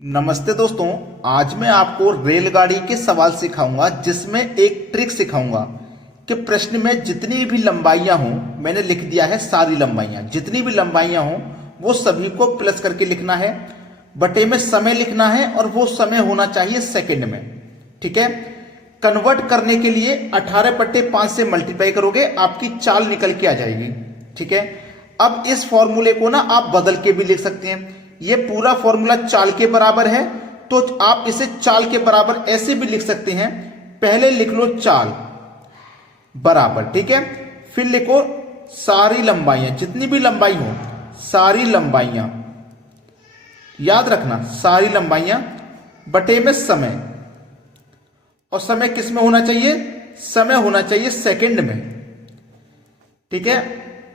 नमस्ते दोस्तों, आज मैं आपको रेलगाड़ी के सवाल सिखाऊंगा जिसमें एक ट्रिक सिखाऊंगा कि प्रश्न में जितनी भी लंबाइयां हों, मैंने लिख दिया है सारी लंबाइयां, जितनी भी लंबाइयां हों वो सभी को प्लस करके लिखना है, बटे में समय लिखना है और वो समय होना चाहिए सेकंड में। ठीक है, कन्वर्ट करने के लिए 18/5 से मल्टीप्लाई करोगे, आपकी चाल निकल के आ जाएगी। ठीक है, अब इस फॉर्मूले को ना आप बदल के भी लिख सकते हैं। ये पूरा फॉर्मूला चाल के बराबर है तो आप इसे चाल के बराबर ऐसे भी लिख सकते हैं। पहले लिख लो चाल बराबर, ठीक है, फिर लिखो सारी लंबाइयां, जितनी भी लंबाई हो सारी लंबाइयां, याद रखना सारी लंबाइयां, बटे में समय, और समय किस में होना चाहिए? समय होना चाहिए सेकंड में। ठीक है,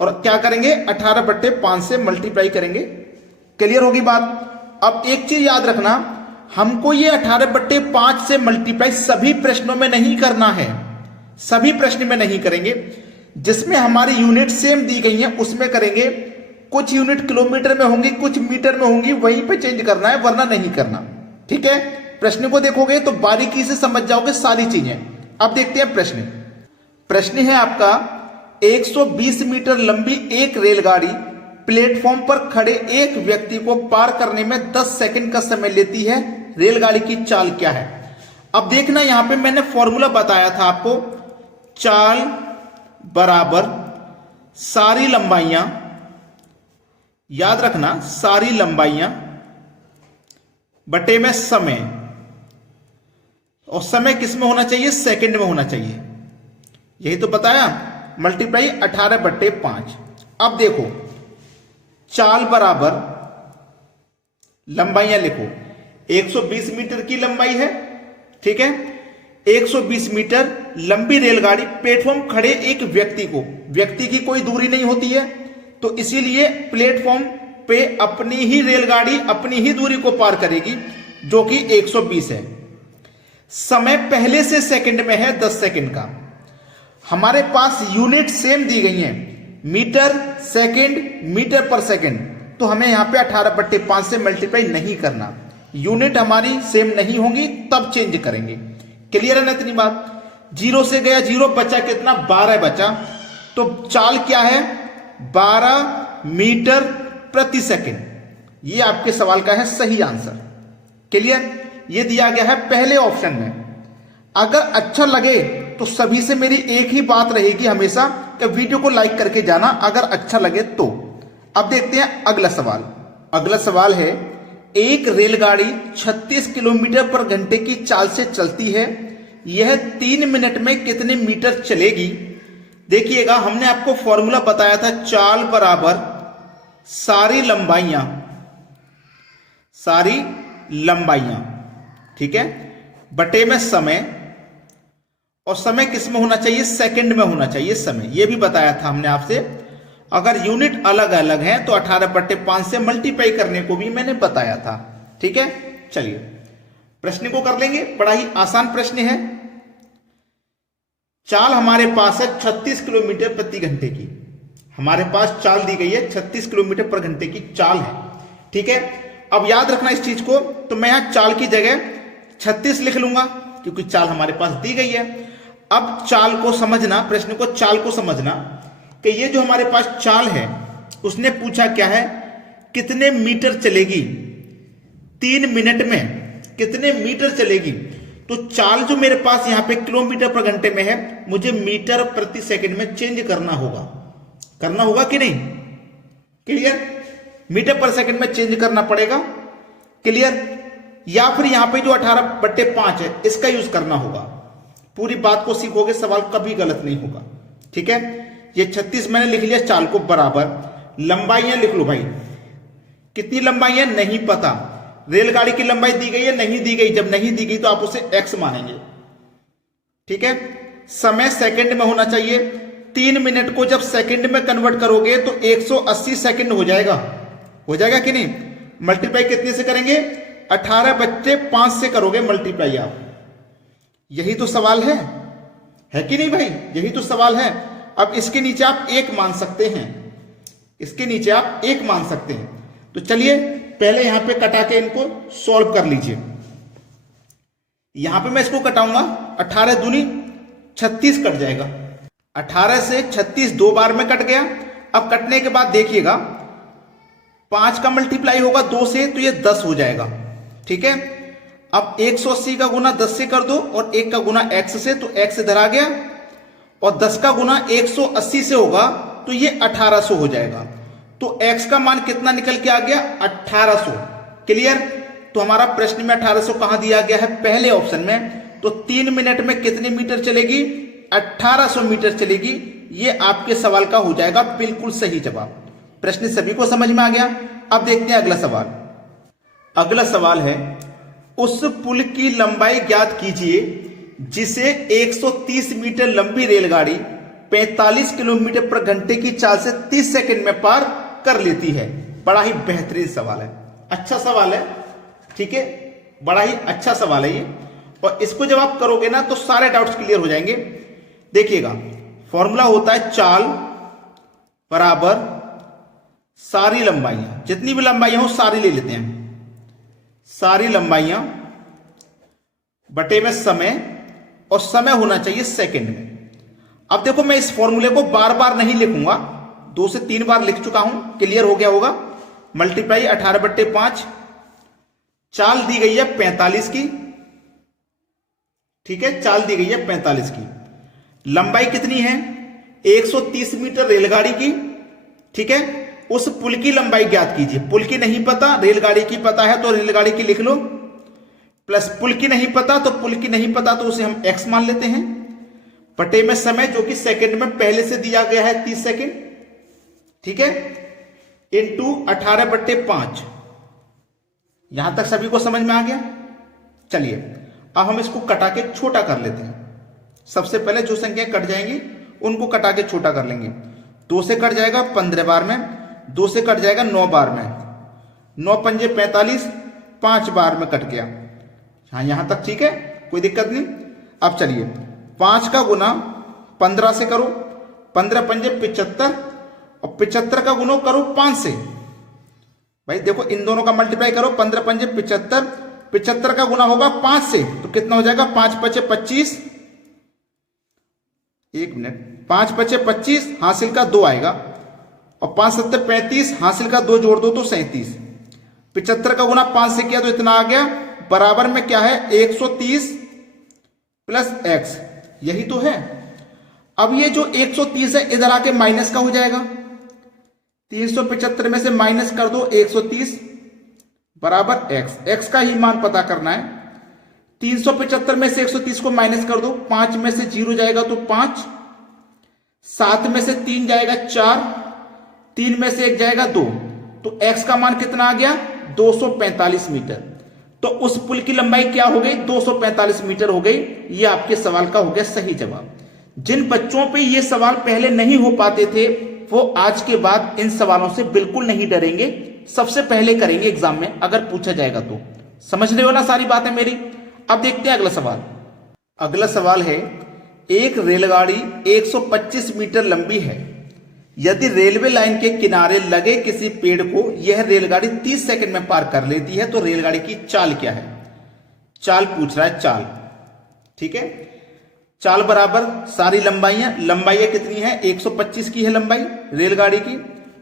और क्या करेंगे? 18/5 से मल्टीप्लाई करेंगे। क्लियर होगी बात? अब एक चीज याद रखना, हमको ये 18/5 से मल्टीप्लाई सभी प्रश्नों में नहीं करना है, सभी प्रश्न में नहीं करेंगे। जिसमें हमारी यूनिट सेम दी गई है उसमें करेंगे। कुछ यूनिट किलोमीटर में होंगी, कुछ मीटर में होंगी, वहीं पे चेंज करना है, वरना नहीं करना। ठीक है, प्रश्न को देखोगे तो बारीकी से समझ जाओगे सारी चीजें। अब देखते हैं प्रश्न। प्रश्न है आपका, 120 मीटर लंबी एक रेलगाड़ी प्लेटफॉर्म पर खड़े एक व्यक्ति को पार करने में 10 सेकंड का समय लेती है, रेलगाड़ी की चाल क्या है? अब देखना, यहां पे मैंने फॉर्मूला बताया था आपको, चाल बराबर सारी लंबाइयां, याद रखना सारी लंबाइयां बटे में समय, और समय किस में होना चाहिए? सेकंड में होना चाहिए। यही तो बताया, मल्टीप्लाई 18/5। अब देखो, चाल बराबर लंबाइयां लिखो। 120 मीटर की लंबाई है, ठीक है, 120 मीटर लंबी रेलगाड़ी प्लेटफॉर्म खड़े एक व्यक्ति को, व्यक्ति की कोई दूरी नहीं होती है तो इसीलिए प्लेटफॉर्म पे अपनी ही रेलगाड़ी अपनी ही दूरी को पार करेगी जो कि 120 है। समय पहले से सेकंड में है 10 सेकंड का। हमारे पास यूनिट सेम दी गई है, मीटर सेकंड, मीटर पर सेकंड, तो हमें यहां पे 18/5 से मल्टीप्लाई नहीं करना। यूनिट हमारी सेम नहीं होंगी तब चेंज करेंगे। क्लियर है ना इतनी बात? 0 से गया 0, बचा कितना? 12 बचा। तो चाल क्या है? 12 मीटर प्रति सेकंड। ये आपके सवाल का है सही आंसर। क्लियर? ये दिया गया है पहले ऑप्शन में। अगर अच्छा लगे तो सभी से मेरी एक ही बात रहेगी हमेशा कि वीडियो को लाइक करके जाना, अगर अच्छा लगे तो। अब देखते हैं अगला सवाल। अगला सवाल है, एक रेलगाड़ी 36 किलोमीटर पर घंटे की चाल से चलती है, यह 3 मिनट में कितने मीटर चलेगी? देखिएगा, हमने आपको फॉर्मूला बताया था, चाल बराबर सारी लंबाइयां, सारी लंबाइयां, ठीक है, बटे में समय, और समय किस में होना चाहिए? सेकंड में होना चाहिए समय। यह भी बताया था हमने आपसे। अगर यूनिट अलग अलग है तो 18/5 से मल्टीप्लाई करने को भी मैंने बताया था। ठीक है, चलिए प्रश्न को कर लेंगे। बड़ा ही आसान प्रश्न है। चाल हमारे पास है 36 किलोमीटर प्रति घंटे की। हमारे पास चाल दी गई है 36 किलोमीटर पर घंटे की चाल है। ठीक है, अब याद रखना इस चीज को, तो मैं यहां चाल की जगह 36 लिख लूंगा क्योंकि चाल हमारे पास दी गई है। अब चाल को समझना, प्रश्न को चाल को समझना कि ये जो हमारे पास चाल है उसने पूछा क्या है? कितने मीटर चलेगी 3 मिनट में, कितने मीटर चलेगी? तो चाल जो मेरे पास यहां पे किलोमीटर पर घंटे में है, मुझे मीटर प्रति सेकंड में चेंज करना होगा कि नहीं? क्लियर? मीटर पर सेकंड में चेंज करना पड़ेगा। क्लियर? या फिर यहां पे जो 18/5 है इसका यूज करना होगा। पूरी बात को सीखोगे, सवाल कभी गलत नहीं होगा। ठीक है, ये 36 मैंने लिख लिया, चाल को बराबर लंबाइयां लिख लो भाई। कितनी लंबाई है नहीं पता, रेलगाड़ी की लंबाई दी गई है नहीं दी गई, जब नहीं दी गई तो आप उसे x मानेंगे। ठीक है, समय सेकंड में होना चाहिए। 3 मिनट को जब सेकंड में कन्वर्ट करोगे तो 180 सेकंड हो जाएगा कि नहीं? मल्टीप्लाई कितने से करेंगे? 18/5 से करोगे मल्टीप्लाई आप। यही तो सवाल है कि नहीं भाई? यही तो सवाल है। अब इसके नीचे आप 1 मान सकते हैं, इसके नीचे आप 1 मान सकते हैं। तो चलिए पहले यहां पे कटा के इनको सॉल्व कर लीजिए। यहां पे मैं इसको कटाऊंगा, 18 दूनी 36 कट जाएगा। 18 से 36 दो बार में कट गया। अब कटने के बाद देखिएगा 5 का मल्टीप्लाई होगा 2 से तो ये 10 हो जाएगा। ठीक है, अब 180 का गुना 10 से कर दो और 1 का गुना x से, तो x इधर आ गया और 10 का गुना 180 से होगा तो ये 1800 हो जाएगा। तो x का मान कितना निकल के आ गया? 1800। क्लियर? तो हमारा प्रश्न में 1800 कहां दिया गया है? पहले ऑप्शन में। तो 3 मिनट में कितने मीटर चलेगी? 1800 मीटर चलेगी। ये आपके सवाल का हो जाएगा बिल्कुल सही जवाब। प्रश्न सभी को समझ में आ गया। अब देखते हैं अगला सवाल। अगला सवाल है, उस पुल की लंबाई ज्ञात कीजिए जिसे 130 मीटर लंबी रेलगाड़ी 45 किलोमीटर पर घंटे की चाल से 30 सेकंड में पार कर लेती है। बड़ा ही बेहतरीन सवाल है, अच्छा सवाल है। ठीक है, बड़ा ही अच्छा सवाल है ये। और इसको जब आप करोगे ना तो सारे डाउट्स क्लियर हो जाएंगे। देखिएगा, फॉर्मूला होता है चाल बराबर सारी लंबाइयां, जितनी भी लंबाइयां हो सारी ले लेते हैं, सारी लंबाइयां बटे में समय, और समय होना चाहिए सेकंड में। अब देखो, मैं इस फॉर्मूले को बार बार नहीं लिखूंगा, 2 से 3 बार लिख चुका हूं, क्लियर हो गया होगा। मल्टीप्लाई 18/5, चाल दी गई है 45 की। ठीक है, चाल दी गई है 45 की। लंबाई कितनी है? 130 मीटर रेलगाड़ी की। ठीक है, उस पुल की लंबाई ज्ञात कीजिए। पुल की नहीं पता, रेलगाड़ी की पता है तो रेलगाड़ी की लिख लो, प्लस पुल की नहीं पता तो पुल की नहीं पता तो उसे हम x मान लेते हैं, बटे में समय जो कि सेकंड में पहले से दिया गया है 30 सेकंड। ठीक है, इंटू 18/5। यहां तक सभी को समझ में आ गया? चलिए अब हम इसको कटा के छोटा कर लेते हैं। सबसे पहले जो संख्याएं कट जाएंगी उनको कटा के छोटा कर लेंगे। 2 से कट जाएगा 15 बार में, 2 से कट जाएगा 9 बार में, 9 पंजे 45, 5 बार में कट गया। हाँ, यहां तक ठीक है, कोई दिक्कत नहीं। अब चलिए 5 का गुना 15 से करो, 15 पंजे 75, और 75 का गुना करो 5 से। भाई देखो, इन दोनों का मल्टीप्लाई करो, 15 पंजे 75, 75 का गुना होगा 5 से तो कितना हो जाएगा? 5 पचे 25, 1 मिनट, 5 पचे 25, हासिल का 2 आएगा, और 5 7 35, हासिल का 2 जोड़ दो तो 37। 75 का गुना 5 से किया तो इतना आ गया, बराबर में क्या है? 130 प्लस x, यही तो है। अब ये जो 130 है इधर आके माइनस का हो जाएगा, 375 में से माइनस कर दो 130 बराबर x। x का ही मान पता करना है। 375 में से 130 को माइनस कर दो, 5 में से 0 जाएगा तो 5, 7 में से 3 जाएगा 4, 3 में से 1 जाएगा 2, तो x का मान कितना आ गया? 245 मीटर। तो उस पुल की लंबाई क्या हो गई? 245 मीटर हो गई। ये आपके सवाल का हो गया सही जवाब। जिन बच्चों पे ये सवाल पहले नहीं हो पाते थे वो आज के बाद इन सवालों से बिल्कुल नहीं डरेंगे, सबसे पहले करेंगे एग्जाम में अगर पूछा जाएगा तो। समझ रहे हो ना सारी बातें मेरी? अब देखते हैं अगला सवाल। अगला सवाल है, एक रेलगाड़ी 125 मीटर लंबी है। यदि रेलवे लाइन के किनारे लगे किसी पेड़ को यह रेलगाड़ी 30 सेकंड में पार कर लेती है तो रेलगाड़ी की चाल क्या है? चाल पूछ रहा है, चाल। ठीक है, चाल बराबर सारी लंबाइयां। लंबाइयां कितनी है? 125 की है लंबाई रेलगाड़ी की,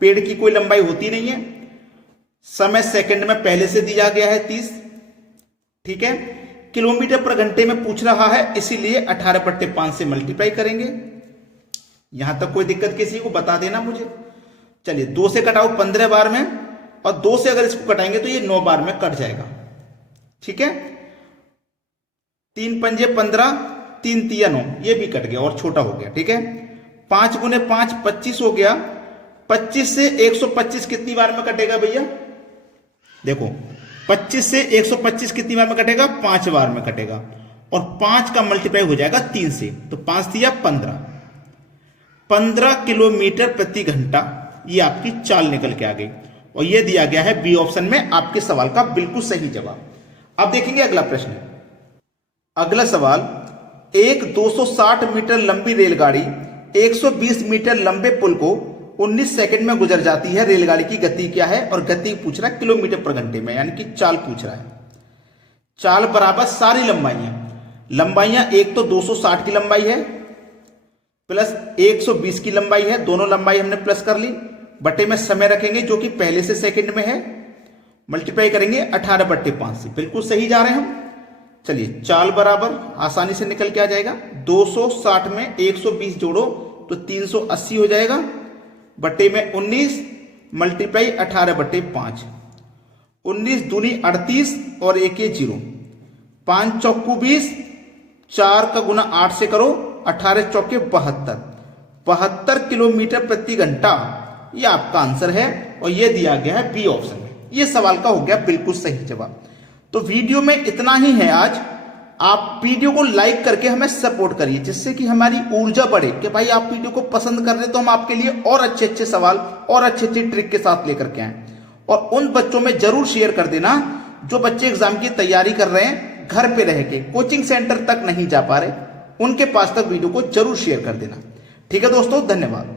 पेड़ की कोई लंबाई होती नहीं है। समय सेकंड में पहले से दिया गया है 30। ठीक है, किलोमीटर पर घंटे में पूछ रहा है, इसीलिए 18/5 से मल्टीप्लाई करेंगे। यहां तक कोई दिक्कत किसी को बता देना मुझे। चलिए 2 से कटाओ 15 बार में, और 2 से अगर इसको कटाएंगे तो ये 9 बार में कट जाएगा। ठीक है, 3 पंजे 15, 3 तिया 9, ये भी कट गया और छोटा हो गया। ठीक है, 5 गुने 5 25 हो गया। 25 से 125 कितनी बार में कटेगा भैया? देखो 25 से 125 कितनी बार में कटेगा? 5 बार में कटेगा, और 5 का मल्टीप्लाई हो जाएगा 3 से, तो 5 तिया 15, 15 किलोमीटर प्रति घंटा। ये आपकी चाल निकल के आ गई, और ये दिया गया है बी ऑप्शन में आपके सवाल का बिल्कुल सही जवाब। अब देखेंगे अगला प्रश्न। अगला सवाल, एक 260 मीटर लंबी रेलगाड़ी 120 मीटर लंबे पुल को 19 सेकंड में गुजर जाती है। रेलगाड़ी की गति क्या है, और गति पूछ रहा है किलोमीटर पर घंटे में, यानी कि चाल पूछ रहा है। चाल बराबर सारी लंबाइयां एक तो 260 की लंबाई है प्लस 120 की लंबाई है, दोनों लंबाई हमने प्लस कर ली, बटे में समय रखेंगे जो कि पहले से सेकंड में है, मल्टीप्लाई करेंगे 18/5 से। बिल्कुल सही जा रहे हैं हम। चलिए, चाल बराबर आसानी से निकल के आ जाएगा, 260 में 120 जोड़ो तो 380 हो जाएगा, बटे में 19 मल्टीप्लाई 18/5। 19 दूनी 38 और 1 ये 0, 5 चौकू 20, 4 का गुना 8 से करो, 18 चौके 72 किलोमीटर प्रति घंटा। ये आपका आंसर है और ये दिया गया है बी ऑप्शन में। ये सवाल का हो गया बिल्कुल सही जवाब। तो वीडियो में इतना ही है आज। आप वीडियो को लाइक करके हमें सपोर्ट करिए, जिससे कि हमारी ऊर्जा बढ़े कि भाई आप वीडियो को पसंद कर रहे हैं तो हम आपके लिए और अच्छे अच्छे सवाल और अच्छे अच्छे ट्रिक के साथ लेकर के आए। और उन बच्चों में जरूर शेयर कर देना जो बच्चे एग्जाम की तैयारी कर रहे हैं, घर पे रह के कोचिंग सेंटर तक नहीं जा पा रहे, उनके पास तक वीडियो को जरूर शेयर कर देना। ठीक है दोस्तों, धन्यवाद।